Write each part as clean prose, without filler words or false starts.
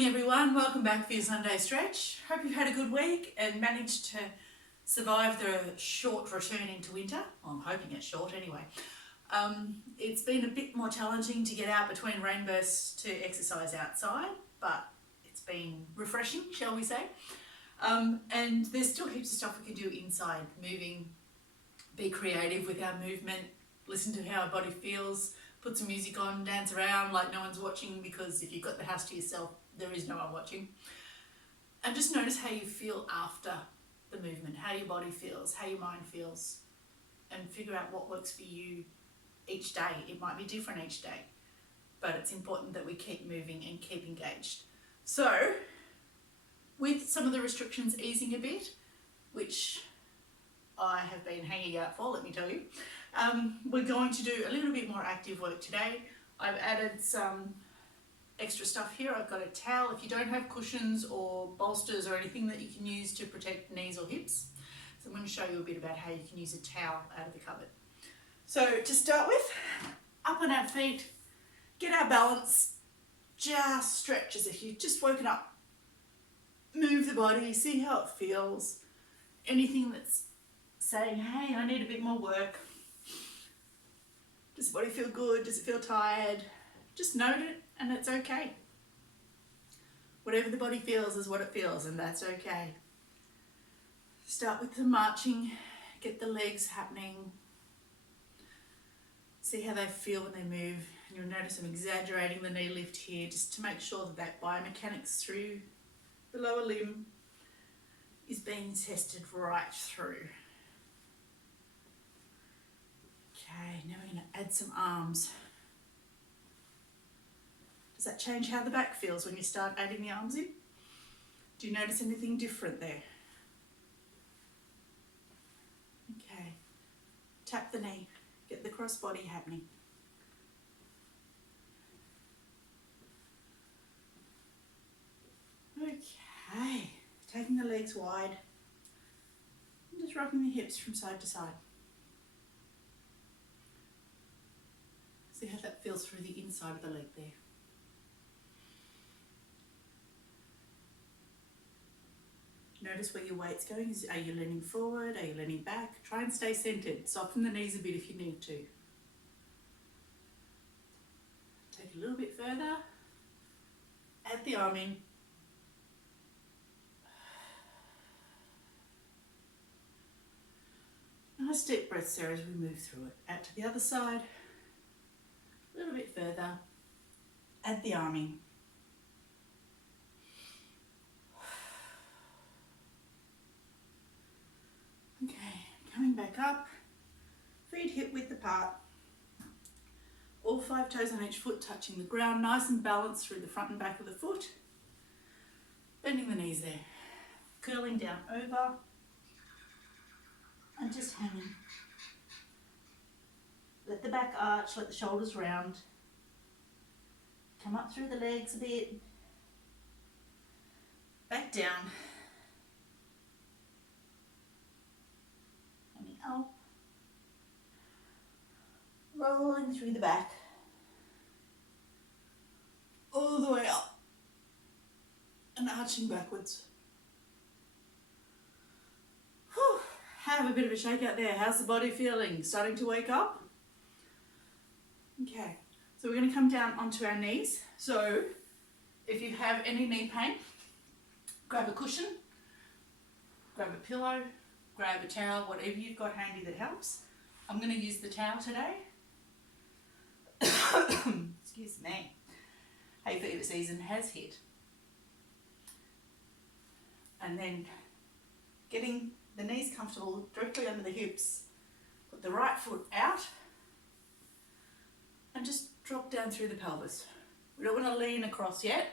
morning everyone, welcome back for your Sunday stretch. Hope you've had a good week and managed to survive the short return into winter. Well, I'm hoping it's short anyway. It's been a bit more challenging to get out between rainbursts to exercise outside, but it's been refreshing, shall we say. And there's still heaps of stuff we can do inside, moving, be creative with our movement, listen to how our body feels, put some music on, dance around like no one's watching, because if you've got the house to yourself, there is no one watching. And just notice how you feel after the movement, how your body feels, how your mind feels, and figure out what works for you each day. It might be different each day, but it's important that we keep moving and keep engaged. So, with some of the restrictions easing a bit, which I have been hanging out for, let me tell you, we're going to do a little bit more active work today. I've added some extra stuff here. I've got a towel if you don't have cushions or bolsters or anything that you can use to protect knees or hips. So I'm going to show you a bit about how you can use a towel out of the cupboard. So to start with, up on our feet, get our balance, just stretch as if you've just woken up. Move the body, see how it feels. Anything that's saying, hey, I need a bit more work. Does the body feel good? Does it feel tired? Just note it and it's okay. Whatever the body feels is what it feels, and that's okay. Start with the marching, get the legs happening. See how they feel when they move. And you'll notice I'm exaggerating the knee lift here just to make sure that that biomechanics through the lower limb is being tested right through. Okay, now we're going to add some arms. Does that change how the back feels when you start adding the arms in? Do you notice anything different there? Okay, tap the knee, get the cross body happening. Okay, taking the legs wide, and just rocking the hips from side to side. See how that feels through the inside of the leg there. Notice where your weight's going. Are you leaning forward? Are you leaning back? Try and stay centered. Soften the knees a bit if you need to. Take a little bit further. Add the arm in. Nice deep breaths there as we move through it. Out to the other side. A little bit further. Add the arm in. Okay, coming back up, feet hip width apart, all 5 toes on each foot touching the ground, nice and balanced through the front and back of the foot, bending the knees there, curling down over and just hanging. Let the back arch, let the shoulders round, come up through the legs a bit, back down, up, rolling through the back, all the way up, and arching backwards. Whew. Have a bit of a shake out there. How's the body feeling? Starting to wake up? Okay, so we're going to come down onto our knees. So if you have any knee pain, grab a cushion, grab a pillow, grab a towel, whatever you've got handy that helps. I'm going to use the towel today. Excuse me. Hay fever season has hit. And then getting the knees comfortable directly under the hips. Put the right foot out and just drop down through the pelvis. We don't want to lean across yet.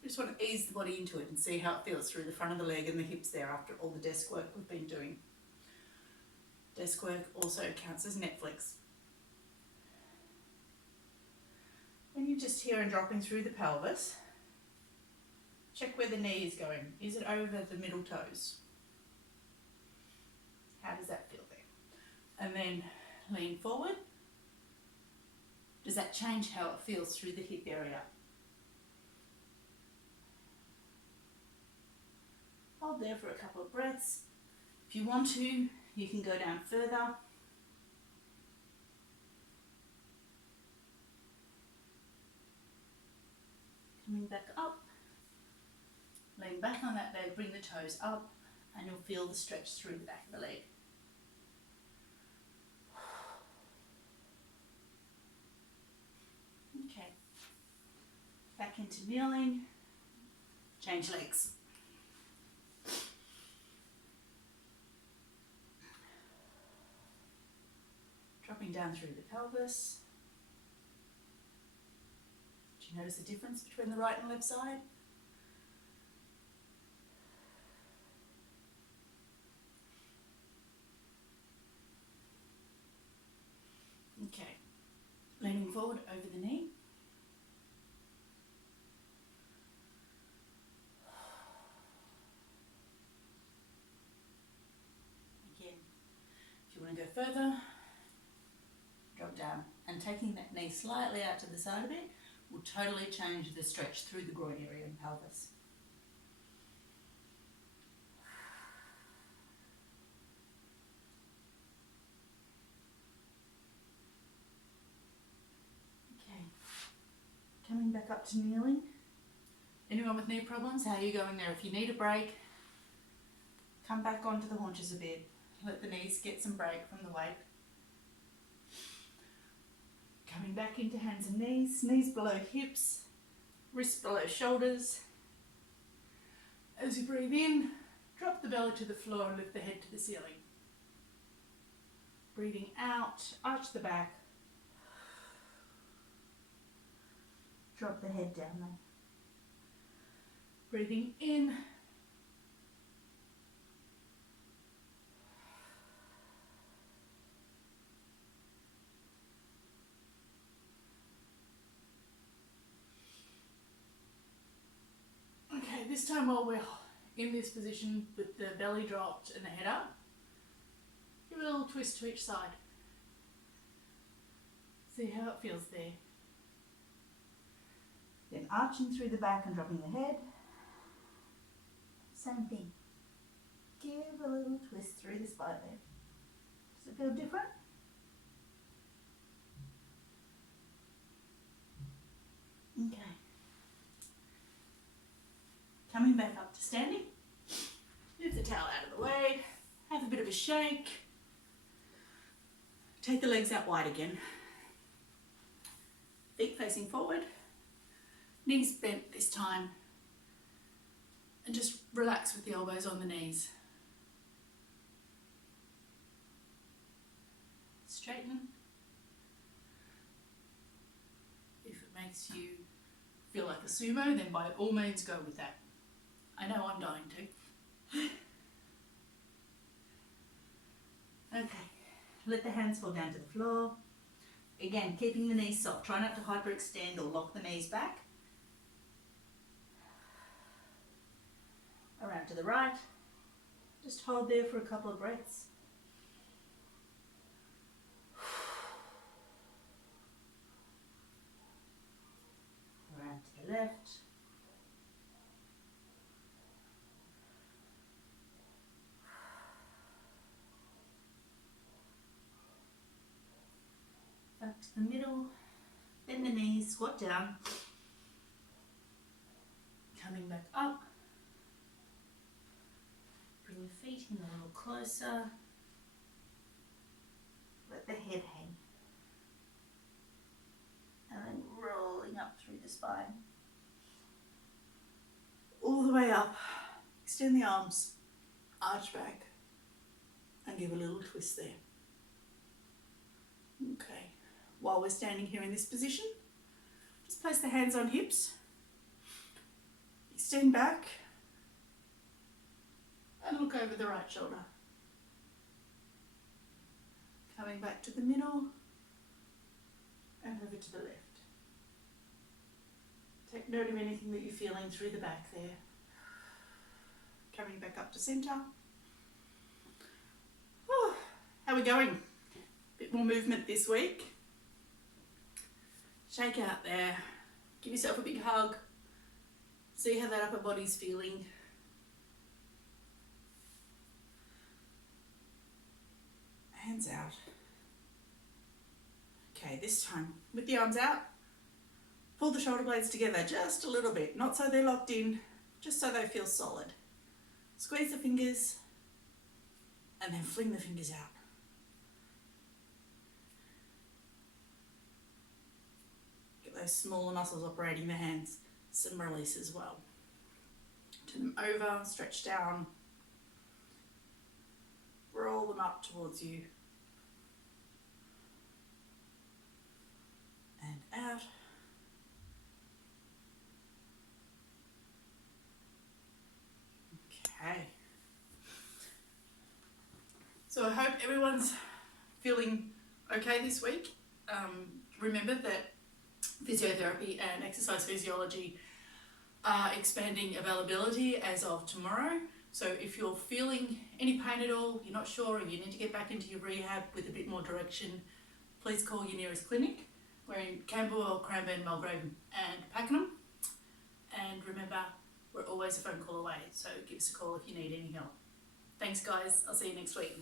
We just want to ease the body into it and see how it feels through the front of the leg and the hips there after all the desk work we've been doing. Desk work also counts as Netflix. When you're just here and dropping through the pelvis, check where the knee is going. Is it over the middle toes? How does that feel there? And then lean forward. Does that change how it feels through the hip area? hold there for a couple of breaths. If you want to, you can go down further. Coming back up. Lean back on that leg, bring the toes up, and you'll feel the stretch through the back of the leg. Okay. Back into kneeling. Change legs. Dropping down through the pelvis. Do you notice the difference between the right and left side? Okay. Leaning forward over the knee. Again, if you want to go further, drop down, and taking that knee slightly out to the side of it will totally change the stretch through the groin area and pelvis. Okay, coming back up to kneeling. Anyone with knee problems, how are you going there? If you need a break, come back onto the haunches a bit. Let the knees get some break from the weight. Coming back into hands and knees, knees below hips, wrists below shoulders. As you breathe in, drop the belly to the floor and lift the head to the ceiling. Breathing out, arch the back. Drop the head down there. Breathing in. Okay, this time while we're in this position with the belly dropped and the head up, give it a little twist to each side. See how it feels there. Then arching through the back and dropping the head. Same thing. Give a little twist through the spine there. Does it feel different? Okay. Coming back up to standing. Move the towel out of the way. Have a bit of a shake. Take the legs out wide again. Feet facing forward. Knees bent this time. And just relax with the elbows on the knees. Straighten. If it makes you feel like a sumo, then by all means go with that. I know I'm dying to. Okay, let the hands fall down to the floor. Again, keeping the knees soft. Try not to hyperextend or lock the knees back. Around to the right. Just hold there for a couple of breaths. Around to the left. Back to the middle. Bend the knees, squat down. Coming back up. Bring your feet in a little closer. Let the head hang. And then rolling up through the spine. All the way up. Extend the arms. Arch back. And give a little twist there. Okay. While we're standing here in this position, just place the hands on hips. Extend back. And look over the right shoulder. Coming back to the middle and over to the left. Take note of anything that you're feeling through the back there. Coming back up to centre. Whew. How are we going? Bit more movement this week. Shake out there. Give yourself a big hug. See how that upper body's feeling. hands out. Okay, this time with the arms out, pull the shoulder blades together just a little bit, not so they're locked in, just so they feel solid. Squeeze the fingers and then fling the fingers out. Get those smaller muscles operating the hands. Some release as well. Turn them over, stretch down, roll them up towards you and out. Okay. So I hope everyone's feeling okay this week. Remember that physiotherapy and exercise physiology are expanding availability as of tomorrow. So if you're feeling any pain at all, you're not sure, or you need to get back into your rehab with a bit more direction, please call your nearest clinic. We're in Camberwell, Cranbourne, Mulgrave and Pakenham. And remember, we're always a phone call away, so give us a call if you need any help. Thanks guys, I'll see you next week.